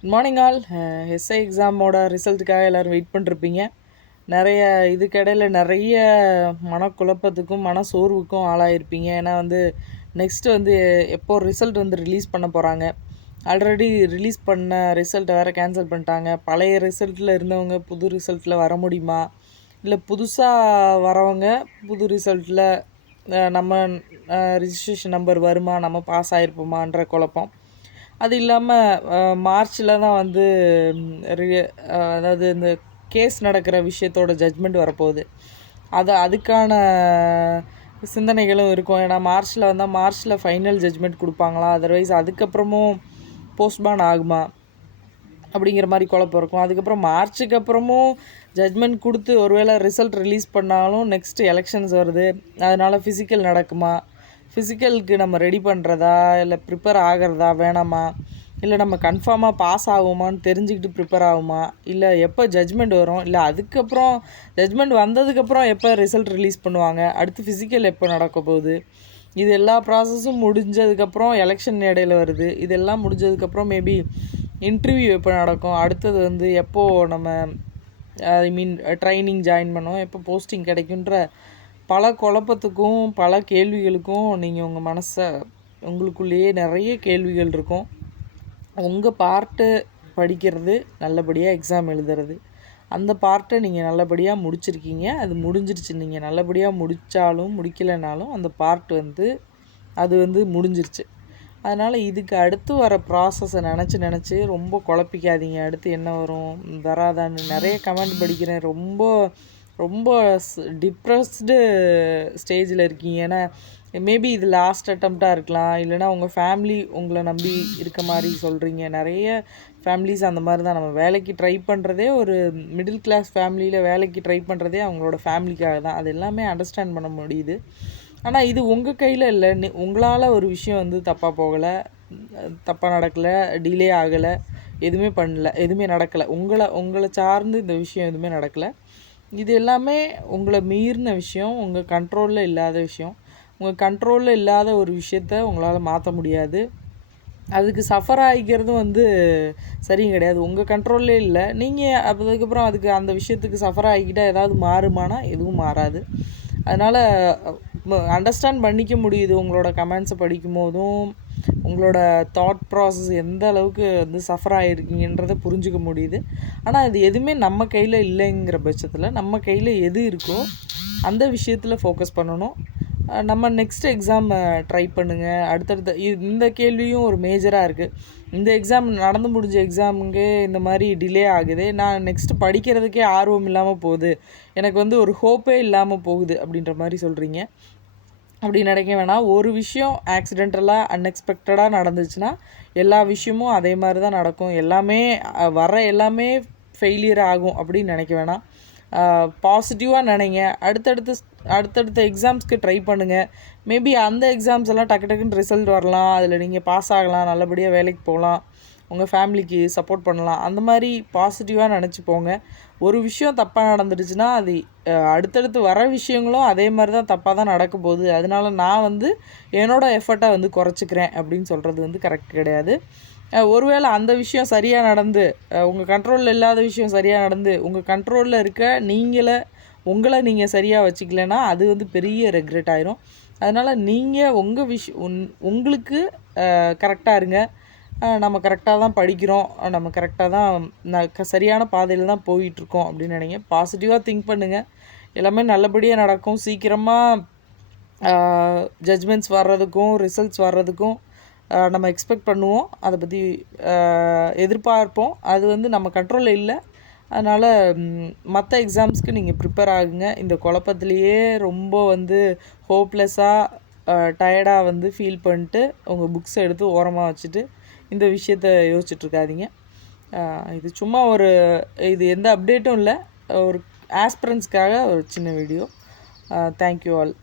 Good morning all. SI எக்ஸாமோட ரிசல்ட்டுக்காக எல்லோரும் wait பண்ணிருப்பீங்க. இதுக்கிடையில் நிறைய மனக்குழப்பத்துக்கும் மனசோர்வுக்கும் ஆளாயிருப்பீங்க. ஏன்னா நெக்ஸ்ட்டு எப்போ ரிசல்ட் ரிலீஸ் பண்ண போகிறாங்க. ஆல்ரெடி ரிலீஸ் பண்ண ரிசல்ட்டை வேறு கேன்சல் பண்ணிட்டாங்க. பழைய ரிசல்ட்டில் இருந்தவங்க புது ரிசல்ட்டில் வர முடியுமா, இல்லை புதுசாக வரவங்க புது ரிசல்ட்டில் நம்ம ரிஜிஸ்ட்ரேஷன் நம்பர் வருமா, நம்ம பாஸ் ஆகிருப்போமான்ற குழப்பம். அது இல்லாமல் மார்ச்சில் தான் அதாவது இந்த கேஸ் நடக்கிற விஷயத்தோட ஜட்ஜ்மெண்ட் வரப்போகுது. அதுக்கான சிந்தனைகளும் இருக்கும். ஏன்னா மார்ச்சில் ஃபைனல் ஜட்ஜ்மெண்ட் கொடுப்பாங்களா, அதர்வைஸ் அதுக்கப்புறமும் போஸ்ட்பான் ஆகுமா அப்படிங்கிற மாதிரி குழப்பம் இருக்கும். அதுக்கப்புறம் மார்ச்சுக்கு அப்புறமும் ஜட்ஜ்மெண்ட் கொடுத்து ஒருவேளை ரிசல்ட் ரிலீஸ் பண்ணாலும் நெக்ஸ்ட்டு எலெக்ஷன்ஸ் வருது, அதனால் ஃபிசிக்கல் நடக்குமா, ஃபிசிக்கலுக்கு நம்ம ரெடி பண்ணுறதா இல்லை ப்ரிப்பேர் ஆகிறதா வேணாமா, இல்லை நம்ம கன்ஃபார்மாக பாஸ் ஆகுமான்னு தெரிஞ்சுக்கிட்டு ப்ரிப்பேர் ஆகுமா, இல்லை எப்போ ஜட்ஜ்மெண்ட் வரும், இல்லை அதுக்கப்புறம் ஜட்ஜ்மெண்ட் வந்ததுக்கப்புறம் எப்போ ரிசல்ட் ரிலீஸ் பண்ணுவாங்க, அடுத்து ஃபிசிக்கல் எப்போ நடக்க போகுது, இது எல்லா ப்ராசஸும் முடிஞ்சதுக்கப்புறம் எலெக்ஷன் இடையில வருது. இதெல்லாம் முடிஞ்சதுக்கப்புறம் மேபி இன்டர்வியூ எப்போ நடக்கும், அடுத்தது எப்போது நம்ம ட்ரைனிங் ஜாயின் பண்ணோம், எப்போ போஸ்டிங் கிடைக்குன்ற பல குழப்பத்துக்கும் பல கேள்விகளுக்கும் நீங்கள் உங்கள் உங்களுக்குள்ளேயே நிறைய கேள்விகள் இருக்கும். உங்கள் பார்ட்டு படிக்கிறது, நல்லபடியாக எக்ஸாம் எழுதுறது, அந்த பார்ட்டை நீங்கள் நல்லபடியாக முடிச்சிருக்கீங்க. அது முடிஞ்சிருச்சு. நீங்கள் நல்லபடியாக முடித்தாலும் முடிக்கலைனாலும் அந்த பார்ட் அது முடிஞ்சிருச்சு. அதனால் இதுக்கு அடுத்து வர ப்ராசஸை நினச்சி ரொம்ப குழப்பிக்காதீங்க. அடுத்து என்ன வரும் வராதான்னு நிறைய கமெண்ட் படிக்கிறேன். ரொம்ப ரொம்ப டிப்ரெஸ்டு ஸ்டேஜில் இருக்கீங்க. ஏன்னா மேபி இது லாஸ்ட் அட்டம்ப்டாக இருக்கலாம், இல்லைனா உங்கள் ஃபேமிலி உங்களை நம்பி இருக்க மாதிரி சொல்கிறீங்க. நிறைய ஃபேமிலிஸ் அந்த மாதிரி தான். நம்ம வேலைக்கு ட்ரை பண்ணுறதே, ஒரு மிடில் கிளாஸ் ஃபேமிலியில் வேலைக்கு ட்ரை பண்ணுறதே அவங்களோட ஃபேமிலிக்காக தான். அது எல்லாமே அண்டர்ஸ்டாண்ட் பண்ண முடியுது. ஆனால் இது உங்கள் கையில் இல்லை. உங்களால் ஒரு விஷயம் தப்பாக போகலை, தப்பாக நடக்கலை, டிலே ஆகலை, எதுவுமே பண்ணல, எதுவுமே நடக்கலை. உங்களை சார்ந்து இந்த விஷயம் எதுவுமே நடக்கலை. இது எல்லாமே உங்களை மீறின விஷயம், உங்கள் கண்ட்ரோலில் இல்லாத விஷயம். உங்கள் கண்ட்ரோலில் இல்லாத ஒரு விஷயத்த உங்களால் மாற்ற முடியாது. அதுக்கு சஃபர் ஆகிக்கிறதும் சரியும் கிடையாது. உங்கள் கண்ட்ரோல்லே இல்லை. நீங்கள் அதுக்கப்புறம் அந்த விஷயத்துக்கு சஃபர் ஆகிக்கிட்டால் ஏதாவது மாறுமானா எதுவும் மாறாது. அதனால் அண்டர்ஸ்டாண்ட் பண்ணிக்க முடியுது. உங்களோட கமெண்ட்ஸை படிக்கும் போதும் உங்களோட தாட் ப்ராசஸ் எந்த அளவுக்கு சஃபர் ஆகிருக்கீங்கன்றதை புரிஞ்சுக்க முடியுது. ஆனால் இது எதுவுமே நம்ம கையில் இல்லைங்கிற பட்சத்தில் நம்ம கையில் எது இருக்கோ அந்த விஷயத்தில் ஃபோக்கஸ் பண்ணணும். நம்ம நெக்ஸ்ட் எக்ஸாம் ட்ரை பண்ணுங்கள். அடுத்தடுத்த இந்த கேள்வியும் ஒரு மேஜராக இருக்குது. இந்த எக்ஸாம் நடந்து முடிஞ்ச எக்ஸாமுங்கே இந்த மாதிரி டிலே ஆகுது, நான் நெக்ஸ்ட்டு படிக்கிறதுக்கே ஆர்வம் இல்லாமல் போகுது, எனக்கு ஒரு ஹோப்பே இல்லாமல் போகுது அப்படின்ற மாதிரி சொல்கிறீங்க. அப்படி நினைக்க வேணாம். ஒரு விஷயம் ஆக்சிடென்டலாக அன்எக்ஸ்பெக்டடாக நடந்துச்சுன்னா எல்லா விஷயமும் அதே மாதிரி தான் நடக்கும். எல்லாமே ஃபெயிலியர் ஆகும் அப்படின்னு நினைக்க வேணாம். பாசிட்டிவாக நினைங்க. அடுத்தடுத்த எக்ஸாம்ஸ்க்கு ட்ரை பண்ணுங்கள். மேபி அந்த எக்ஸாம்ஸ் எல்லாம் டக்கு டக்குன்னு ரிசல்ட் வரலாம், அதில் நீங்கள் பாஸ் ஆகலாம், நல்லபடியாக வேலைக்கு போகலாம், உங்கள் ஃபேமிலிக்கு சப்போர்ட் பண்ணலாம். அந்த மாதிரி பாசிட்டிவாக நினச்சி போங்க. ஒரு விஷயம் தப்பாக நடந்துடுச்சுன்னா அது அடுத்தடுத்து வர விஷயங்களும் அதே மாதிரி தான் தப்பாக தான் நடக்க போகுது. அதனால நான் என்னோடய எஃபர்ட்டை குறைச்சிக்கிறேன் அப்படின்னு சொல்கிறது கரெக்ட் கிடையாது. ஒருவேளை அந்த விஷயம் சரியாக நடந்து, உங்கள் கண்ட்ரோலில் இல்லாத விஷயம் சரியாக நடந்து, உங்கள் கண்ட்ரோலில் இருக்க உங்களை நீங்கள் சரியாக வச்சுக்கலைன்னா அது பெரிய ரெக்ரெட் ஆயிரும். அதனால் நீங்கள் உங்கள் உங்களுக்கு கரெக்டாக இருங்க. நம்ம கரெக்டாக தான் படிக்கிறோம், நம்ம கரெக்டாக தான் சரியான பாதையில் தான் போயிட்டுருக்கோம் அப்படின்னு நினைங்க. பாசிட்டிவாக திங்க் பண்ணுங்கள். எல்லாமே நல்லபடியாக நடக்கும். சீக்கிரமாக ஜட்ஜ்மெண்ட்ஸ் வர்றதுக்கும் ரிசல்ட்ஸ் வர்றதுக்கும் நம்ம எக்ஸ்பெக்ட் பண்ணுவோம். அதை பற்றி எதிர்பார்ப்போம். அது நம்ம கண்ட்ரோலில் இல்லை. அதனால் மற்ற எக்ஸாம்ஸ்க்கு நீங்கள் ப்ரிப்பேர் ஆகுங்க. இந்த குழப்பத்துலேயே ரொம்ப ஹோப்லெஸ்ஸாக டயர்டாக ஃபீல் பண்ணிட்டு உங்கள் புக்ஸை எடுத்து ஓரமாக வச்சுட்டு இந்த விஷயத்த யோசிச்சுட்ருக்காதீங்க. இது சும்மா இது எந்த அப்டேட்டும் இல்லை, ஒரு ஆஸ்பிரன்ஸ்க்காக ஒரு சின்ன வீடியோ. Thank you all.